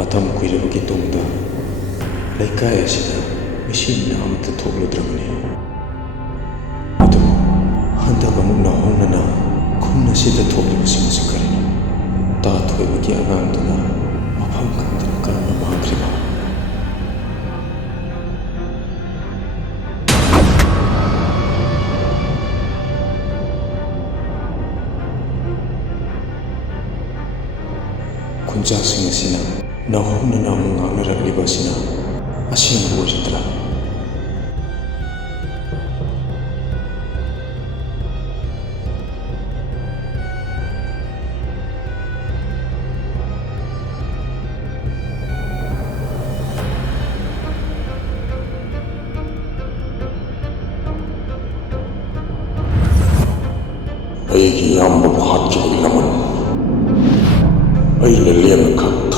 ꯃꯇꯝ ꯀꯨꯏꯔꯕꯒꯤ ꯇꯨꯡꯗ ꯂꯩꯀꯥꯏ ꯑꯁꯤꯗ ꯃꯤꯁꯤꯡꯅ ꯑꯃꯠꯇ ꯊꯣꯛꯂꯨꯗ꯭ꯔꯕꯅꯤ꯫ ꯑꯗꯨꯕꯨ ꯍꯟꯗꯛ ꯑꯃꯨꯛ ꯅꯧꯍꯧꯅꯅ ꯈꯨꯟ ꯑꯁꯤꯗ ꯊꯣꯛꯂꯤꯕꯁꯤꯡꯁꯨ ꯀꯔꯤꯅꯣ? ꯇꯥꯊꯣꯏꯕꯒꯤ ꯑꯉꯥꯡꯗꯨꯅ ꯃꯐꯝ ꯈꯪꯗꯅ ꯀꯔꯝꯅ ꯃꯥꯡꯈ꯭ꯔꯤꯕ? ꯈꯨꯟꯖꯥꯁꯤꯡ ꯑꯁꯤꯅ ꯅꯧꯍꯧꯅꯅ ꯑꯃꯨꯛ ꯉꯥꯡꯅꯔꯛꯂꯤꯕ ꯑꯁꯤꯅ ꯑꯁꯦꯡꯕ ꯑꯣꯏꯔꯗ꯭ꯔꯥ? ꯑꯩꯒꯤ ꯏꯌꯥꯝꯕꯕꯨ ꯍꯥꯠꯈꯤꯕꯒꯤ ꯂꯃꯟ ꯑꯩꯅ ꯂꯦꯝꯅ ꯈꯛ